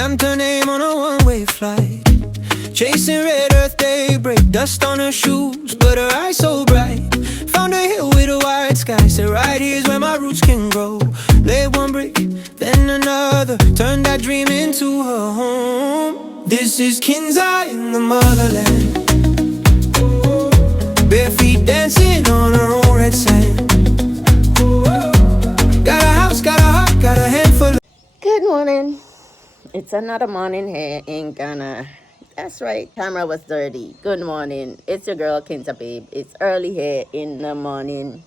Stamped her name on a one-way flight, chasing red earth daybreak, dust on her shoes, but her eyes so bright. Found a hill with a wide sky, said right here's where my roots can grow. Laid one brick, then another, turned that dream into her home. This is Kinza in the motherland, bare feet dancing on her own red sand. Got a house, got a heart, got a handful of... Good morning. It's another morning here in Ghana. That's right, camera was dirty. Good morning. It's your girl Kinza Babe. It's early here in the morning.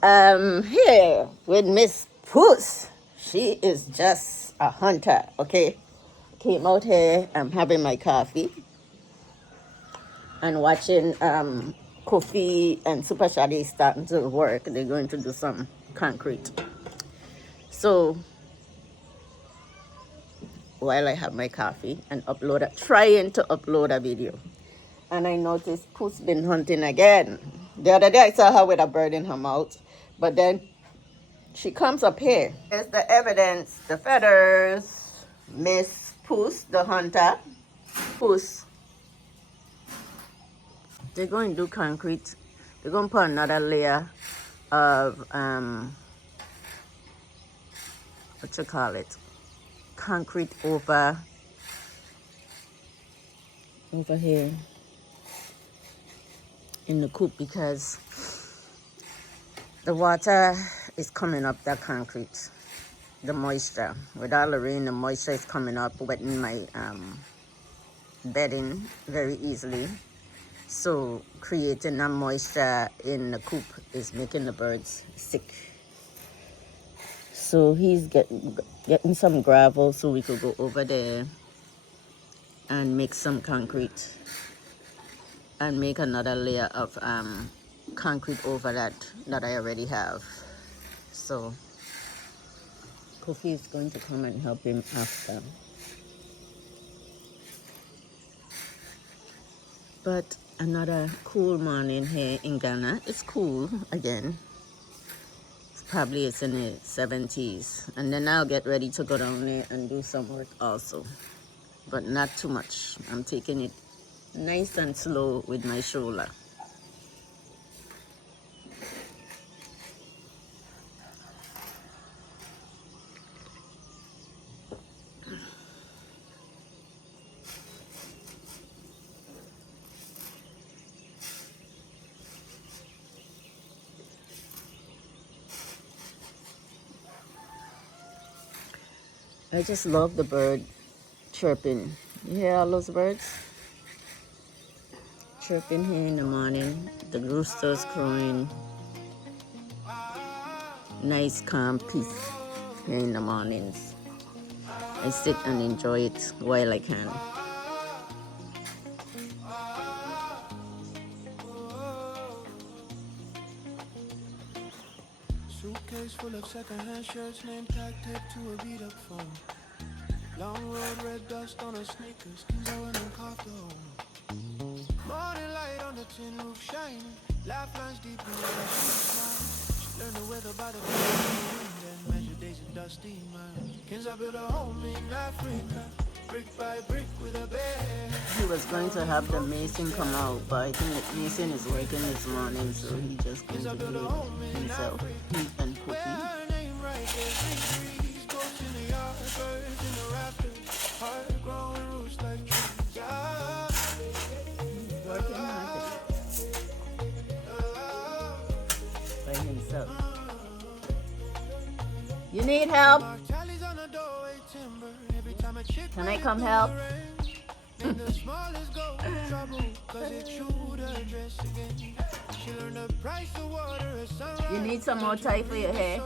Here with Miss Puss. She is just a hunter, okay? Came out here, I'm having my coffee and watching Kofi and Super Shadi starting to work. They're going to do some concrete. So while I have my coffee and trying to upload a video, and I noticed Puss been hunting again. The other day I saw her with a bird in her mouth, but then she comes up here. There's the evidence, the feathers. Miss Puss, the hunter. Puss. They're going to do concrete. They're going to put another layer of what you call it, concrete over here in the coop, because the water is coming up that concrete, the moisture. With all the rain, the moisture is coming up, wetting my bedding very easily. So creating that moisture in the coop is making the birds sick. So he's getting some gravel so we could go over there and make some concrete and make another layer of concrete over that I already have. So Kofi is going to come and help him after. But another cool morning here in Ghana. It's cool again. Probably it's in the 70s, and then I'll get ready to go down there and do some work also, but not too much. I'm taking it nice and slow with my shoulder. I just love the bird chirping. You hear all those birds chirping here in the morning? The roosters crowing. Nice calm peace here in the mornings. I sit and enjoy it while I can. Suitcase full of secondhand shirts, name tag taped to a beat up phone. Long road, red dust on her sneakers, skins out and coughed home. Morning light on the tin roof shining, lifelines deep in the smile. She learned the weather by the wind and measured days in dusty miles. Kins, I built a home in Africa, brick by brick with a bear. He was going to have the mason come out, but I think the mason is working this morning, so he just going to do it himself. He and Cookie. Working hard by himself. You need help? Can I come help? You need some more tie for your hair?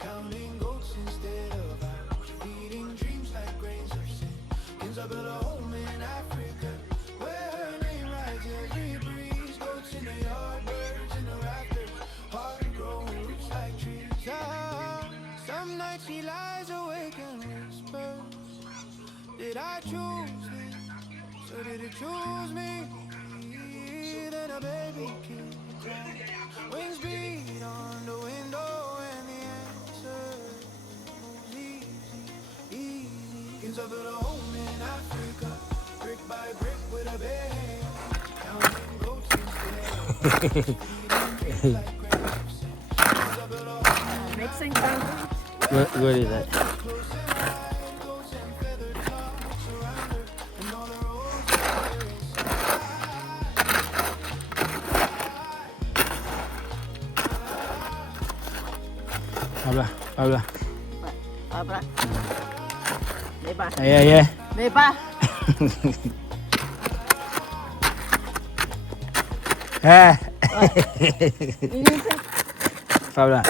Counting goats instead of hours, feeding dreams like grains of sand. Kins, I built a home in Africa, where her name rides every breeze. Goats in the yard, birds in the rafters, hard growing roots like trees. Some nights she lies awake and whispers, did I choose this? So did it choose me? aching ground. Wings beat on the window and the answer moves easy. Kids up at home in Africa, brick by brick with a bare hand, counting goats instead, feeding pigs like grapes. Kids up at home, Mixing something. What is that? close and wide, goats and feathered flocks around her, and all the roses there inside. Habla, habla. Abra. Beba. Yeah. Beba. Ah. You need to. Habla.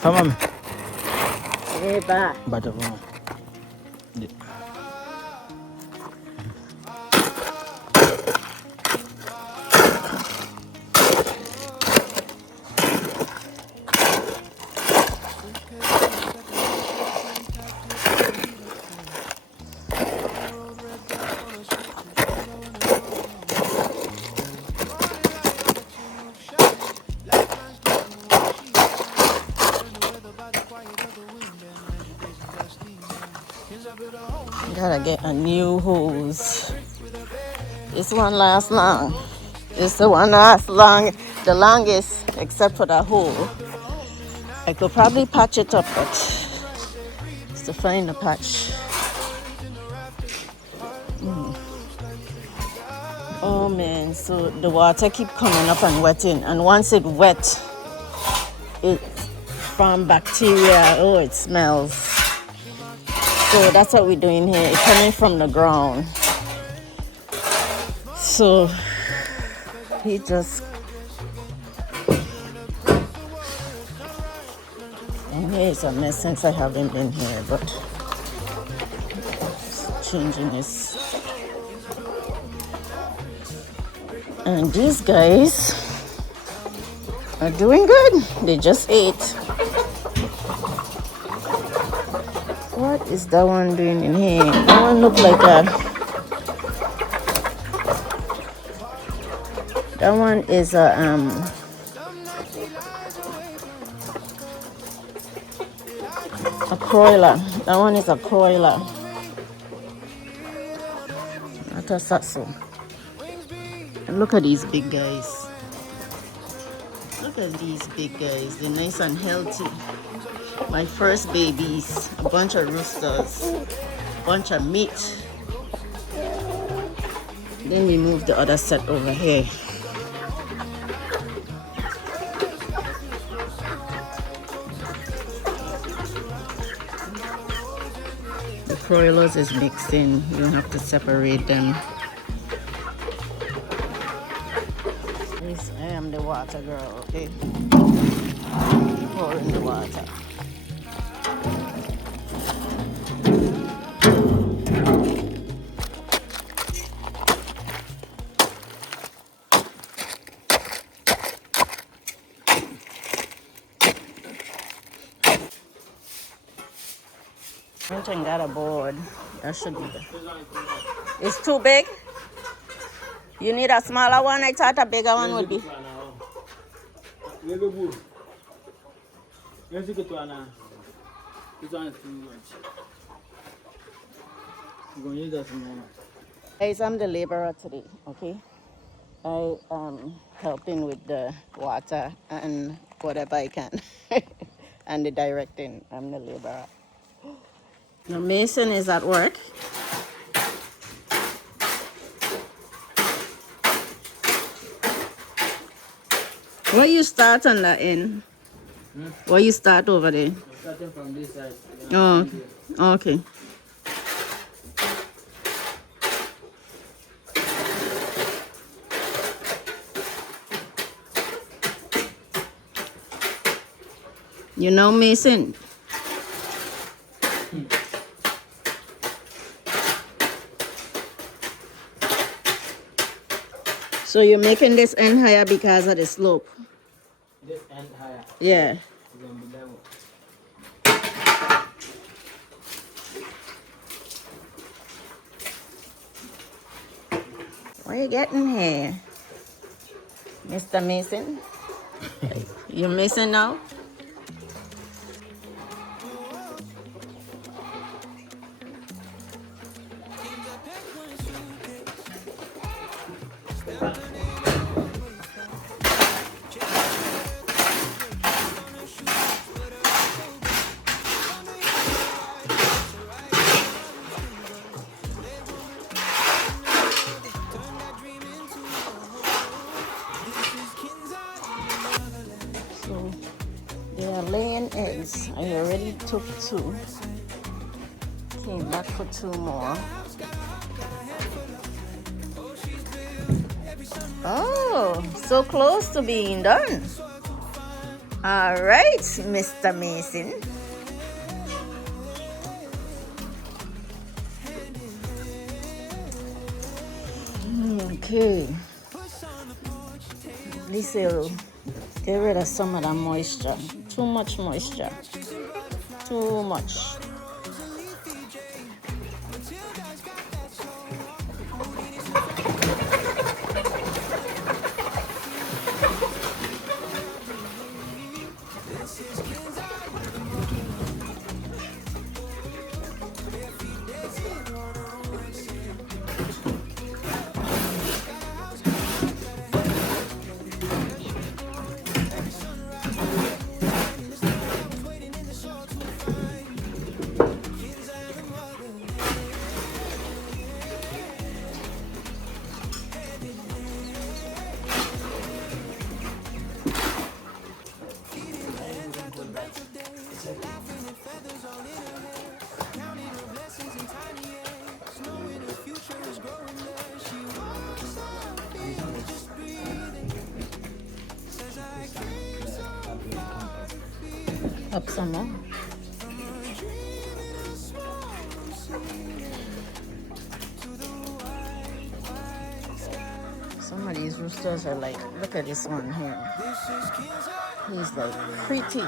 Fama. Beba. Baca fama. Gotta get a new hose. This one lasts long. This the one lasts long, the longest, except for the hole. I could probably patch it up, but it's to find the patch. Oh man, so the water keep coming up and wetting, and once it wet, it from bacteria. Oh, it smells. So that's what we're doing here. It's coming from the ground. So he just, and here is a mess since I haven't been here, but changing this. And these guys are doing good. They just ate. What is that one doing in here? That one look like a. That one is a broiler. That one is a broiler. Not a sasso. And look at these big guys. Look at these big guys. They're nice and healthy. My first babies. A bunch of roosters. A bunch of meat. Then we move the other set over here. The broilers is mixed in. You don't have to separate them. I am the water girl, okay? Pour in the water. Junction got a board. That should be good. It's too big? You need a smaller one? I thought a bigger one would be. This one is too much. You're going to use that small one. Guys, I'm the laborer today, okay? I am helping with the water and whatever I can. And the directing. I'm the laborer. Now Mason is at work. Where you start on that end? Where you start over there? Starting from this side. Oh, okay. You know Mason? So you're making this end higher because of the slope? This end higher. Yeah. It's going to be level. What are you getting here? Mr. Mason, you missing now? So they are laying eggs. I already took 2. Came back for 2 more. Oh, so close to being done. All right, Mr. Mason. Okay. This will get rid of some of the moisture. Too much moisture. Too much. Up some more. Some of these roosters are like, look at this one here. He's like pretty.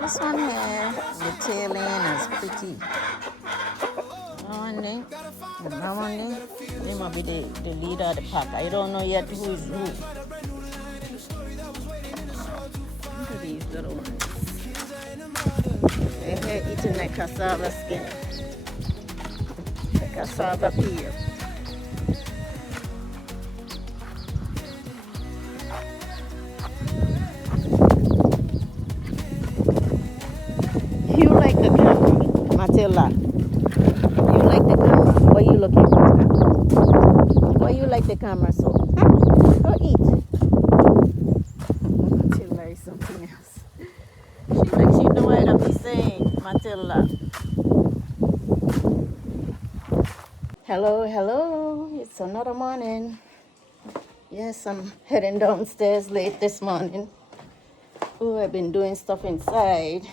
This one here, the tail end is pretty. That one there, and that one there, they might be the leader of the pack. I don't know yet who is who. Look at these little ones. They're here eating the cassava skin. The cassava peel. You like the camera, Matilda? You like the camera? What are you looking for? Why you like the camera so? Go eat. Matilda is something else. She like she know what I be saying, Matilda. Hello, hello. It's another morning. Yes, I'm heading downstairs late this morning. Oh, I've been doing stuff inside.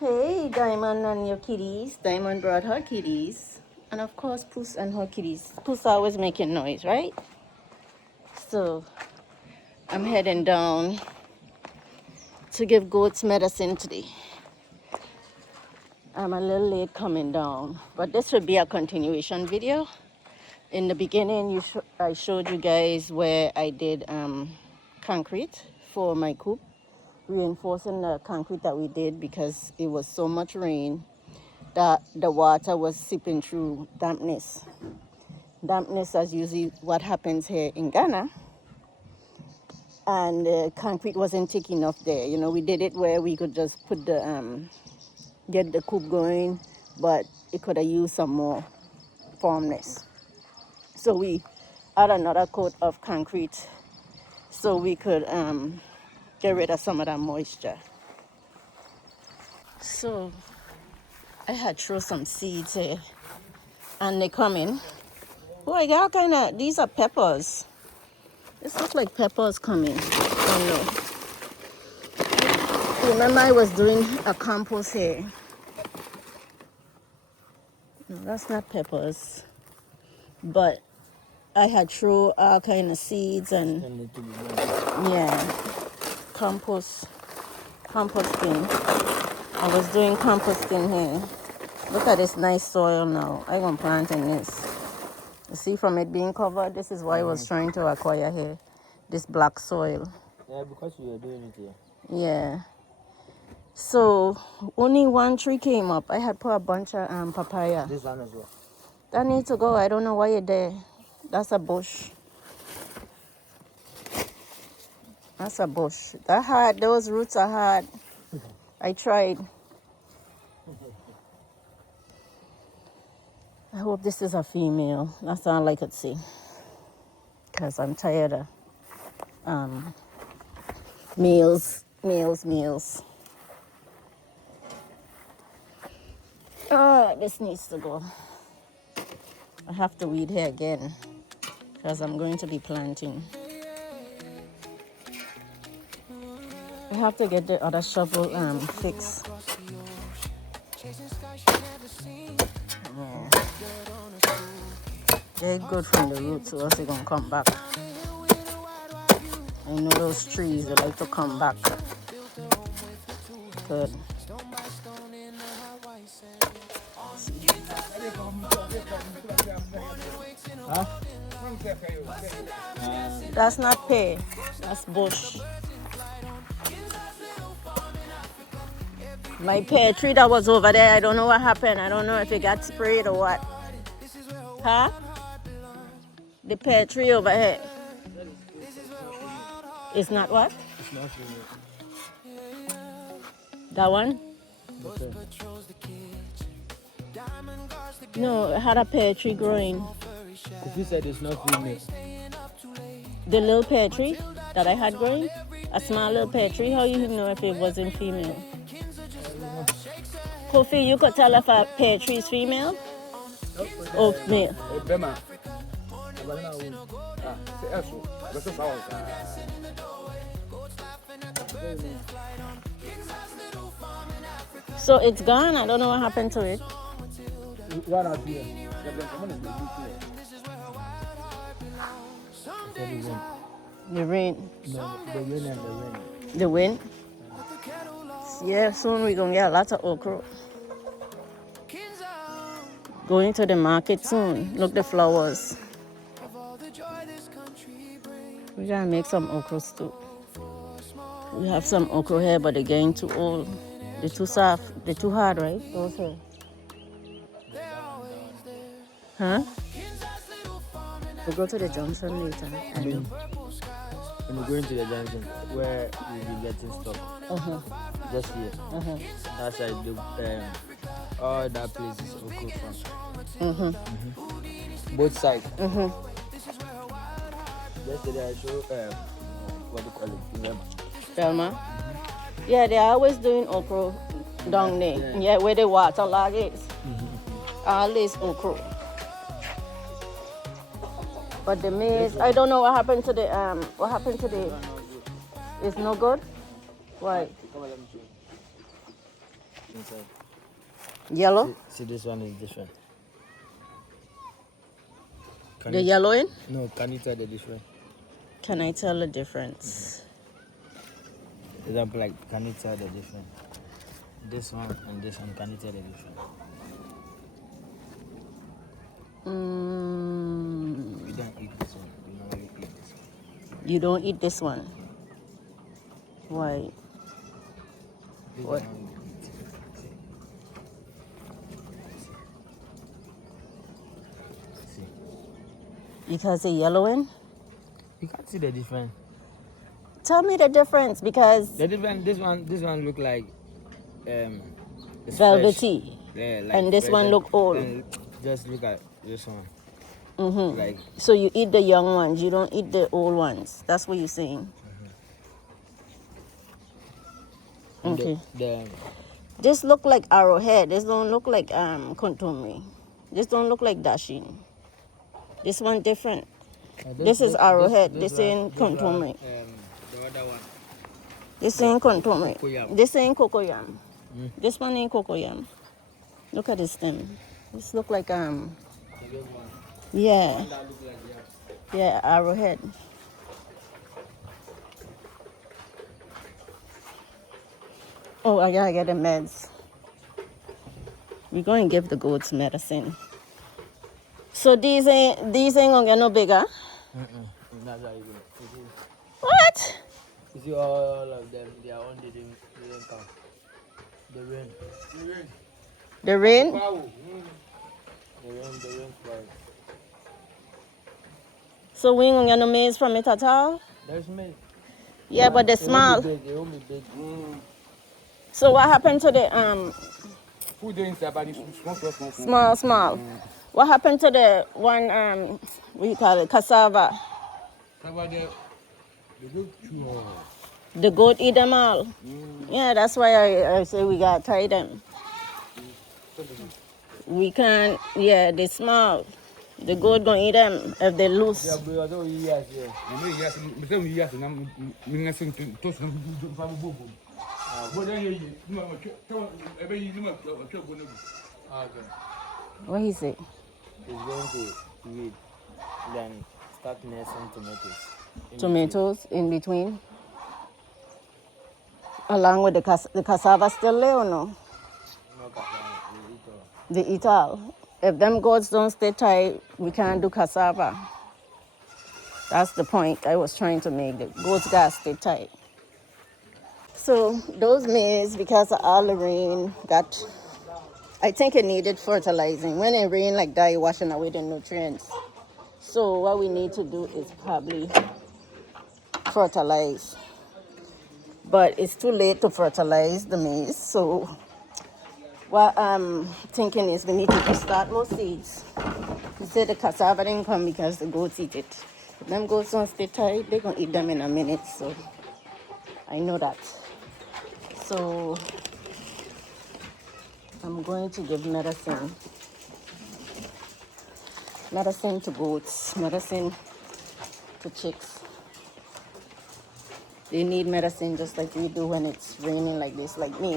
Hey, Diamond and your kitties. Diamond brought her kitties. And of course, Puss and her kitties. Puss always making noise, right? So, I'm heading down to give goats medicine today. I'm a little late coming down, but this will be a continuation video. In the beginning, I showed you guys where I did concrete for my coop, reinforcing the concrete that we did because it was so much rain that the water was seeping through dampness. Dampness is usually what happens here in Ghana. And the concrete wasn't thick enough there. You know, we did it where we could just put the, get the coop going, but it could have used some more firmness. So we add another coat of concrete so we could get rid of some of that moisture. So I had thrown some seeds here and they come in. Oh, I got kind of, these are peppers. This looks like peppers coming. Oh no. Remember I was doing a compost here. No, that's not peppers. But I had thrown all kind of seeds and yeah, composting. I was doing composting here. Look at this nice soil now. I'm gonna plant in this. You see, from it being covered, this is why I was trying to acquire here, this black soil. Yeah, because we are doing it here. Yeah. So only one tree came up. I had put a bunch of papaya. This one as well. That needs to go. I don't know why you're there. That's a bush. That's a bush. That hard. Those roots are hard. I tried. I hope this is a female. That's all I could see. Because I'm tired of males. Oh, this needs to go. I have to weed here again because I'm going to be planting. I have to get the other shovel fixed. Yeah. They're good from the roots, so else they're gonna come back. I know those trees, they like to come back. Good. Huh? That's not pear, that's bush. My pear tree that was over there, I don't know what happened. I don't know if it got sprayed or what. Huh? The pear tree over here. It's not what? It's not female. That one? Okay. No, I had a pear tree growing. If you said it's not female. The little pear tree that I had growing, a small little pear tree, how you know if it wasn't female? Kofi, you could tell if a pear tree is female or male. So it's gone. I don't know what happened to it. The rain. No, the wind and the rain. The wind. Yeah, soon we're gonna get a lot of okra. Going to the market soon. Look, the flowers. We gotta make some okra too. We have some okra here, but they're getting too old. They're too soft. They're too hard, right? Those here. Huh? We'll go to the junction later. And when you go into the junction, where you'll be getting stuff. Just here. That's like all that place is okra farm. Both sides. Yesterday I showed what do you call it? Thelma? Yeah, they're always doing okra down there. Yeah, where the water log is. Always okra. But the maize, I don't know what happened to the it's no good? Why? Inside. Yellow? See, this one is different. The yellow in? No, can you tell the difference? Can I tell the difference? Example, like, can you tell the difference? This one and this one, can you tell the difference? We don't eat this one. We normally eat this one. You don't eat this one. Why? This What? one, see. Because the yellow in? You can't see the difference. Tell me the difference, because The difference. This one look like it's velvety. fresh. Yeah, like And this fresh. one look old. And just look at this one. Like So you eat the young ones, you don't eat the old ones. That's what you're saying. Okay. This look like arrowhead. This don't look like kontomri. This don't look like dashin. This one different. This is arrowhead. This ain't kontomri. The other one. This ain't kontomri. Cocoyam. This ain't cocoyam. This one ain't cocoyam. Look at this stem. This look like yeah. That look like Yeah, arrowhead. Oh, I gotta get the meds. We're going to give the goats medicine. So these ain't gonna get no bigger. That's how you go. What? You see all of them, they are on the rain come. The rain. The rain? The rain flies. So we ain't gonna get no maize from it at all? There's me. Yeah, but they're It won't small. be big, it won't be big. So what happened to the Food inside, but it's small? What happened to the one what you call it, cassava? The goat eat them all. Yeah, that's why I say we gotta tie them. We can't, yeah, they small. The goat gonna eat them if they loose. Yeah, but I don't eat yes, yeah. Okay. What he say? It's going to weed, then start nursing tomatoes. Tomatoes in between? Along with the cassava still there or no? No cassava, we eat all. They eat all. If them goats don't stay tight, we can't do cassava. That's the point I was trying to make. The goats gotta stay tight. So those maize, because of all the rain, I think it needed fertilizing. When it rain like that, you're washing away the nutrients. So what we need to do is probably fertilize. But it's too late to fertilize the maize. So what I'm thinking is we need to start more seeds. You say the cassava didn't come because the goats eat it. If them goats don't stay tight, they're gonna eat them in a minute. So I know that. So I'm going to give medicine to goats, medicine to chicks. They need medicine just like we do when it's raining like this, like me.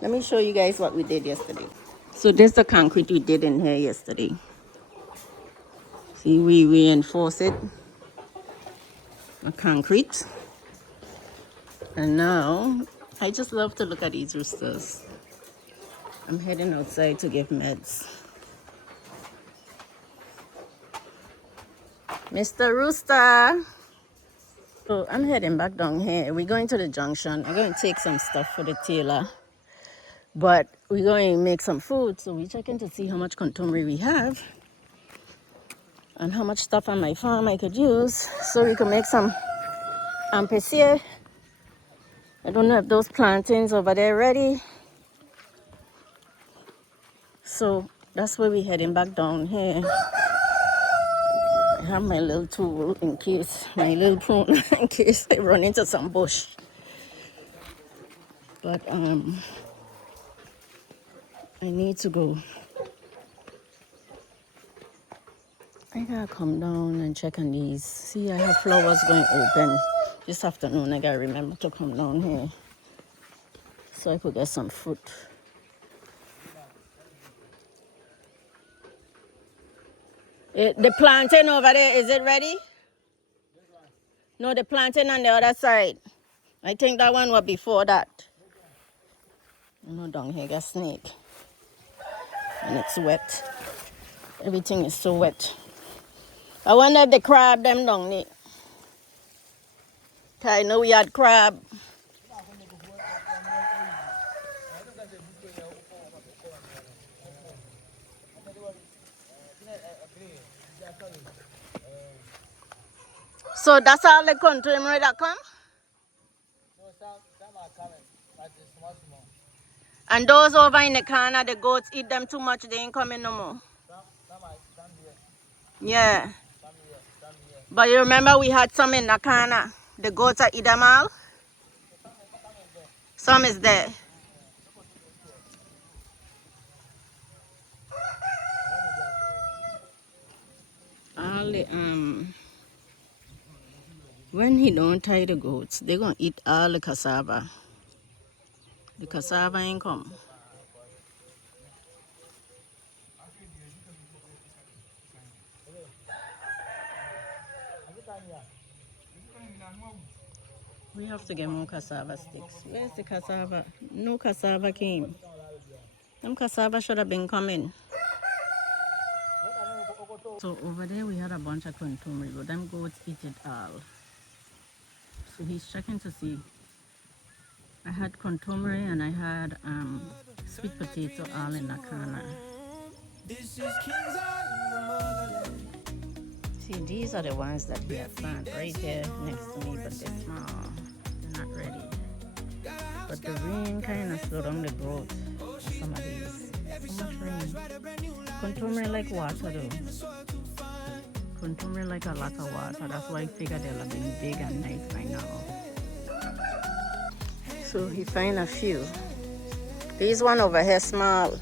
Let me show you guys what we did yesterday. So this is the concrete we did in here yesterday. See, we reinforce it, a concrete. And now, I just love to look at these roosters. I'm heading outside to give meds. Mr. Rooster. So I'm heading back down here. We're going to the junction. I'm going to take some stuff for the tailor. But we're going to make some food. So we're checking to see how much contumely we have. And how much stuff on my farm I could use. So we can make some ampesier. I don't know if those plantains over there ready. So that's where we're heading back down here. I have my little tool in case, my little prune in case I run into some bush. But I need to go. I gotta come down and check on these. See, I have flowers going open this afternoon. I gotta remember to come down here so I could get some fruit. The plantain over there, is it ready? No, the plantain on the other side. I think that one was before that. No, down here got snake. And it's wet. Everything is so wet. I wonder if the crab them down there. I know we had crab. So that's all the country that come? No, some are coming, but it's small. And those over in the corner, the goats eat them too much, they ain't coming no more. Some here, Yeah. some here. But you remember we had some in the corner. The goats are eat them all? Some is there. All the when he don't tie the goats, they gonna eat all the cassava. The cassava ain't come. We have to get more cassava sticks. Where's the cassava? No cassava came. Them cassava should have been coming. So over there we had a bunch of contumely, but them goats eat it all. So he's checking to see. I had contumely and I had sweet potato all in the corner. See, these are the ones that he had planted right here next to me, but they're small. They're not ready. But the rain kind of slowed down the growth of some of these. So much rain. Contumely like water though. Contumely like a lot of water. That's why I figured they'll have been big and nice by now. So he find a few. These one over here small.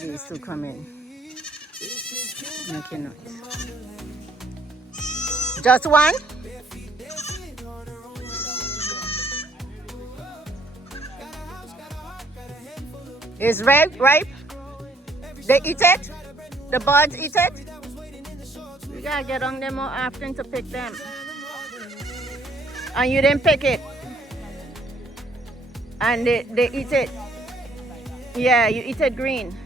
These two come in. Making noise. Just one? It's ripe, ripe. They eat it? The birds eat it? We gotta get on them more often to pick them. And you didn't pick it. And they eat it. Yeah, you eat it green.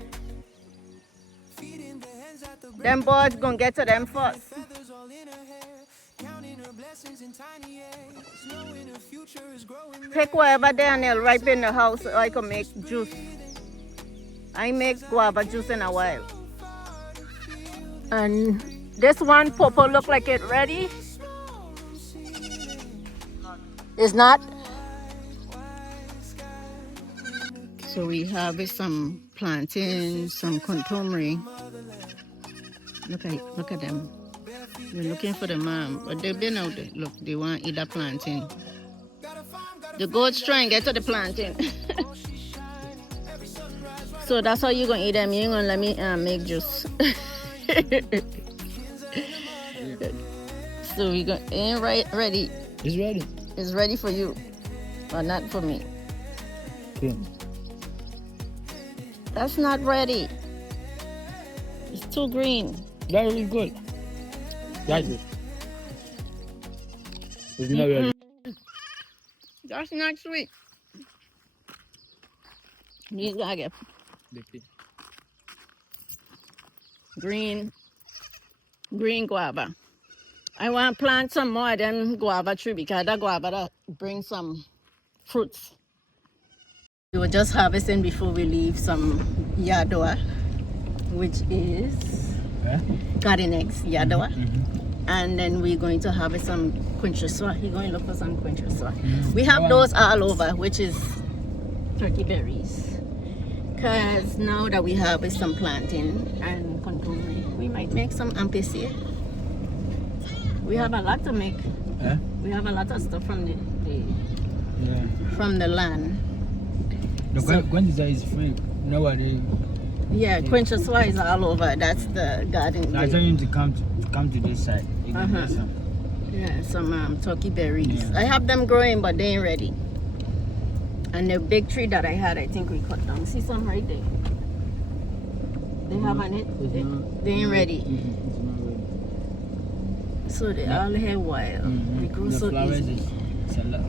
Them birds gonna get to them first. Pick wherever they and they'll ripe in the house so I can make juice. I make guava juice in a while. And this one purple look like it ready. It's not. So we have some plantains, some contumely. Look at them. They're looking for the mom, but they've been out there. Look, they want to eat a plantain. The goats try and get to the plantain. So that's how you're going to eat them. You ain't going to let me make juice. So we got ain't ready. It's ready. It's ready for you, but not for me. Okay. That's not ready. It's too green. That's really good. That's it. It's not ready. That's not sweet. These gotta get green guava. I want to plant some more of them guava tree because that guava that brings some fruits. We were just harvesting before we leave some yadoa, which is garden eggs, yadoa. And then we're going to harvest some quincheswa. You're going to look for some quincheswa. We have those all over, which is turkey berries. Because now that we harvest some plantain and contumely, we might make some ampesi. We have a lot to make. We have a lot of stuff from from the land. The quincheswa is free. Nobody. Yeah, quincheswa is all over. That's the garden. I tell you to come to this side. You can get some. Yeah, some turkey berries. Yeah. I have them growing, but they ain't ready. And the big tree that I had, I think we cut down. See some right there. They have on it. They ain't ready. It's not ready. So they all here wild. They grow so easy. It's a lot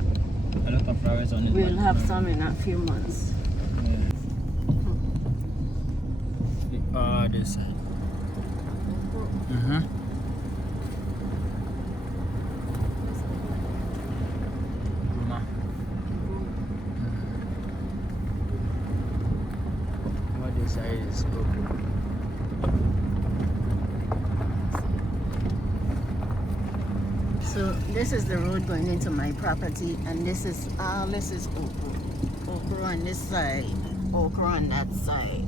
of flowers on it. We'll have some in a few months. This side. What this side is open. So this is the road going into my property, and this is okra on this side, okra on that side.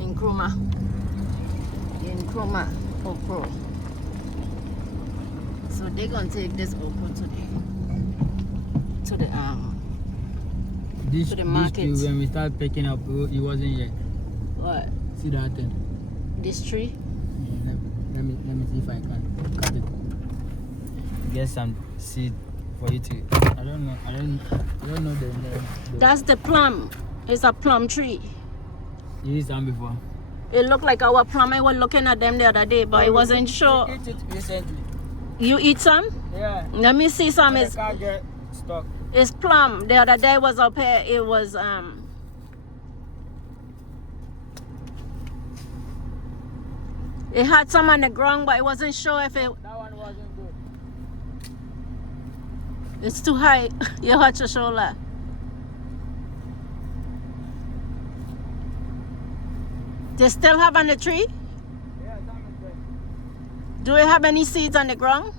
In Kruma, okra. So they're gonna take this okra to the market. This tree, when we start picking up, it wasn't yet. What? See that thing? This tree? Yeah, let me see if I can cut it. Get some seed for you to. I don't know. I don't know the name. That's the plum. It's a plum tree. You eat some before? It looked like our plum. I was looking at them the other day, but I wasn't sure. I ate it recently. You eat some? Yeah. Let me see some. I can't get stuck. It's plum. The other day was up here. It was it had some on the ground, but I wasn't sure if it. That one wasn't good. It's too high. You hurt your shoulder. They still have on the tree? Yeah, some is good. Do it have any seeds on the ground?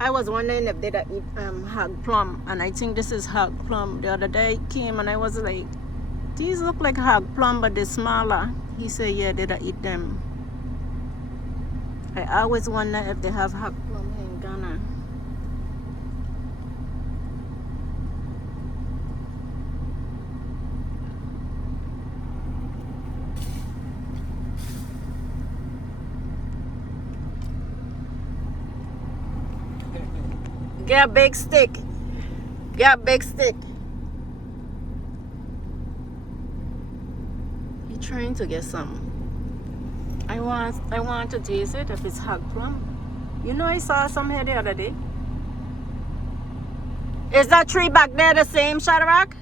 I was wondering if they'd eat hog plum, and I think this is hog plum. The other day I came and I was like, these look like hog plum, but they're smaller. He said, yeah, they'd eat them. I always wonder if they have hog plum here in Ghana. Get a big stick. Get a big stick. You're trying to get some. I want to taste it if it's hog plum. You know, I saw some here the other day. Is that tree back there the same, Shadrach?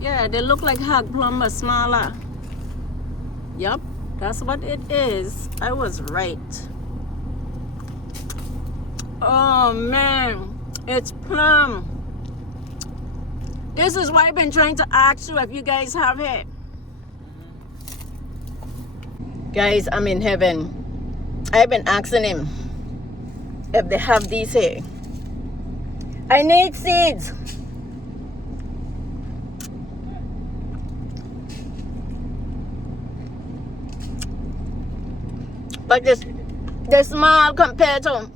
Yeah, they look like hog plum but smaller. Yup, that's what it is. I was right. Oh man, it's plum. This is why I've been trying to ask you if you guys have it. Guys, I'm in heaven. I've been asking him if they have these here. I need seeds. But they're small compared to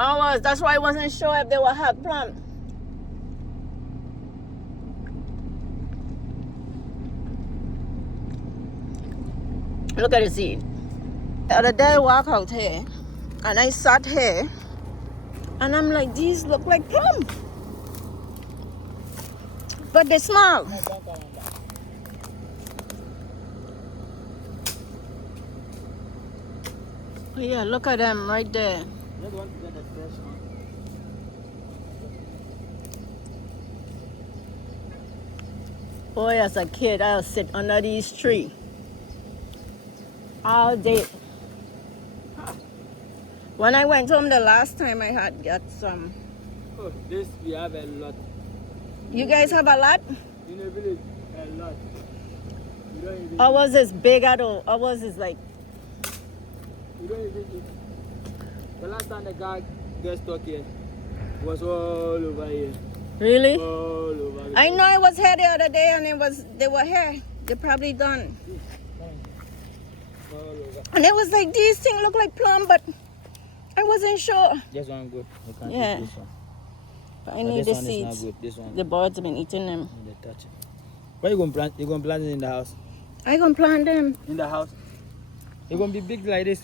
ours. That's why I wasn't sure if they were hog plum. Look at the seed. The other day I walked out here and I sat here and I'm like, these look like plum. But they're small. Oh yeah, look at them right there. Just want to get the fresh one. Boy, as a kid, I'll sit under these trees all day. When I went home the last time, I had got some. Oh, this we have a lot. You guys have a lot? In the village, a lot. You don't even. Ours is bigger though. Ours is like. You don't even eat. The last time the guy got stuck here was all over here. Really? All over here. I know I was here the other day and they were here. They're probably done. All over. And it was like, these things look like plum, but I wasn't sure. This one good. You can Yeah. take this one. But I need this the one seeds. is not good. This one. The birds have been eating them. They touch it. Where you gonna plant? You gonna plant it in the house? I gonna plant them. In the house? It's gonna be big like this.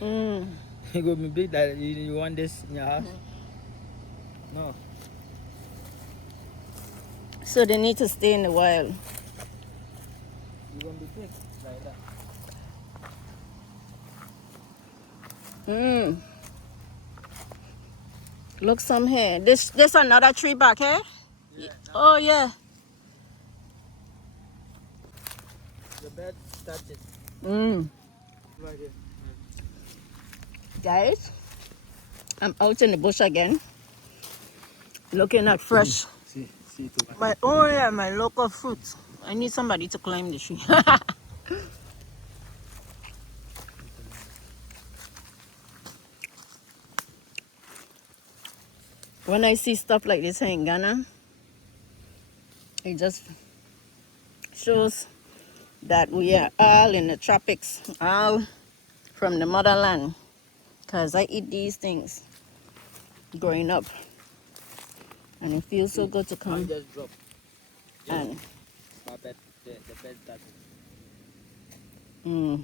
Mm. It's gonna be big like you want this in your house? No. So they need to stay in the wild. It's gonna be big like that. Mm. Look some here. This another tree back here? Yeah. Oh yeah. The bed touch it. Mm. Right here. Guys, I'm out in the bush again. Looking at fresh. See to My local fruits. I need somebody to climb the tree. When I see stuff like this here in Ghana, it just shows that we are all in the tropics, all from the motherland. Because I eat these things growing up. And it feels so good to I come just drop. and My pet, the pet that. mm,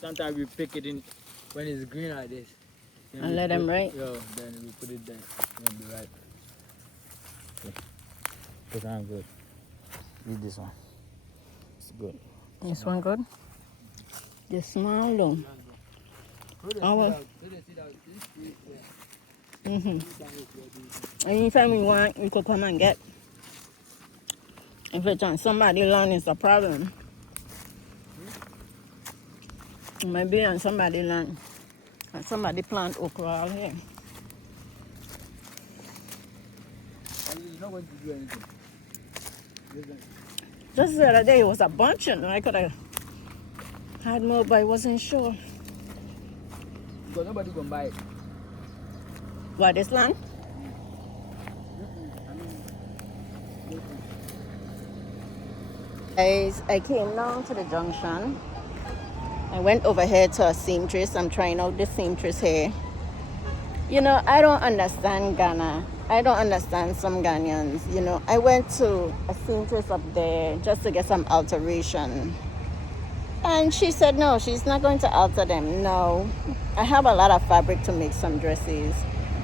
Sometimes we pick it in when it's green like this. Then and we let them put- right. Yo, then we put it there. It'll be right. Okay. This one good. Eat this one. It's good. This one good? The small though. Oh, anytime you want, you could come and get. If it's on somebody's land, it's a problem. It might be on somebody's land. And somebody plant okra out here. And you're not going to do anything. Just the other day, it was a bunch, and I could have had more, but I wasn't sure. Because nobody gonna buy it. What, this land? Guys, I came down to the junction. I went over here to a seamstress. I'm trying out the seamstress here. You know, I don't understand Ghana. I don't understand some Ghanaians. You know, I went to a seamstress up there just to get some alteration. And she said, no, she's not going to alter them. No, I have a lot of fabric to make some dresses.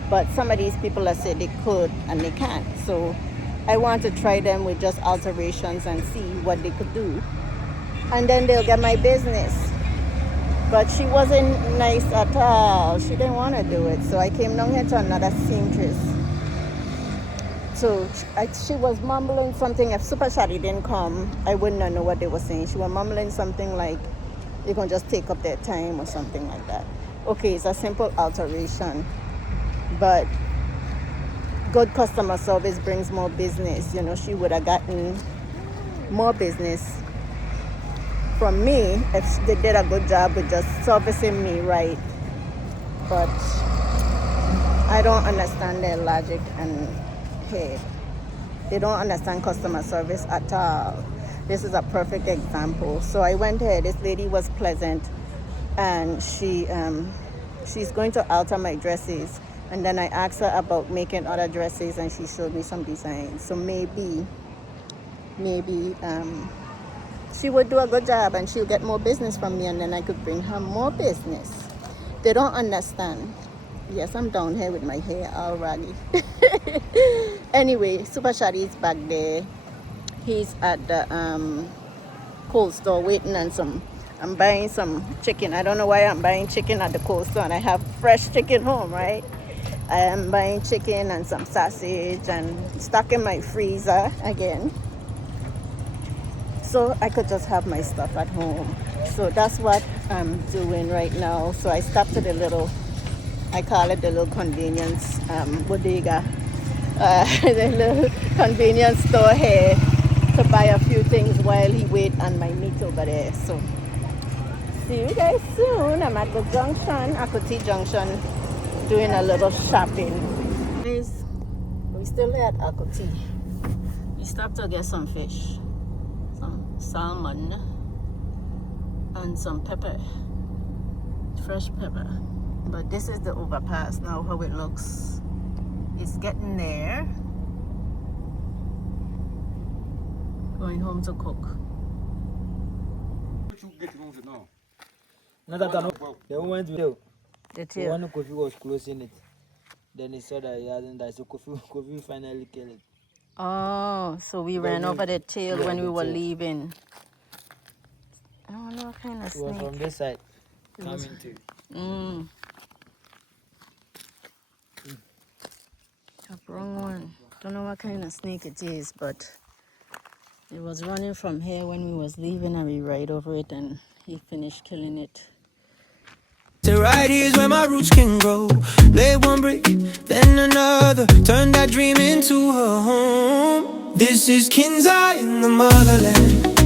But some of these people have said they could and they can't. So I want to try them with just alterations and see what they could do. And then they'll get my business. But she wasn't nice at all. She didn't want to do it. So I came down here to another seamstress. So she was mumbling something. If Super Shadi didn't come, I wouldn't know what they were saying. She was mumbling something like, you can just take up their time or something like that. Okay, it's a simple alteration. But good customer service brings more business. You know, she would have gotten more business from me if they did a good job with just servicing me right. But I don't understand their logic and hey, they don't understand customer service at all. This is a perfect example. So I went here, this lady was pleasant, and she's going to alter my dresses. And then I asked her about making other dresses, and she showed me some designs. So maybe she would do a good job and she'll get more business from me, and then I could bring her more business. They don't understand. Yes, I'm down here with my hair all raggy. Anyway, Super Shadi is back there. He's at the cold store waiting on I'm buying some chicken. I don't know why I'm buying chicken at the cold store and I have fresh chicken home, right? I am buying chicken and some sausage and stocking my freezer again, so I could just have my stuff at home. So that's what I'm doing right now. So I stopped at I call it the little convenience bodega, the little convenience store here to buy a few things while he wait on my meat over there. So see you guys soon. I'm at the junction, Akuti Junction, doing a little shopping. Guys, we still here at Akuti. We stopped to get some fish, some salmon, and some pepper, fresh pepper. But this is the overpass now, how it looks. It's getting there. Going home to cook. No, that no. They went to The the tail. one coffee was closing it. Then he saw that he hadn't died, so coffee finally killed it. Oh, so we ran over the tail Yeah, when we the were tail. leaving. I don't know what kind of It was from snake. this side coming to. The wrong one. Don't know what kind of snake it is, but it was running from here when we was leaving, and we ride over it, and he finished killing it. So right here's where my roots can grow. Lay one brick, then another. Turn that dream into a home. This is Kinza in the motherland.